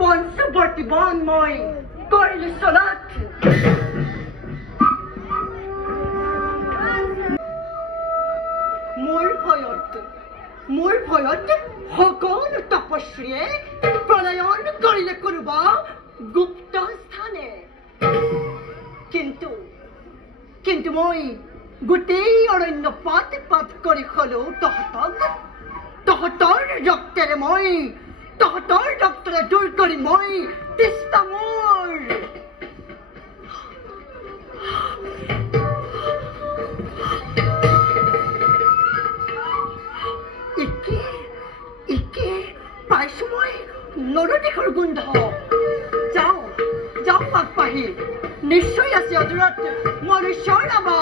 পঞ্চবর্তী বনময় করিল সলাৎ মোৰ ভয়ত সকল তপস্বীয়ে প্ৰলয়ন কৰিলে কোনোবা গুপ্ত স্থানে কিন্তু মই গোটেই অৰণ্য পাত কৰি হলেও তহঁতৰ ৰক্তেৰে দূৰ কৰি মই তিষ্টা মোৰ পাইছো মই নৰদেশৰ গোন্ধ যাওঁ আগবাঢ়ি নিশ্চয় আছে অদূৰত মনুষ্যৰ নাবা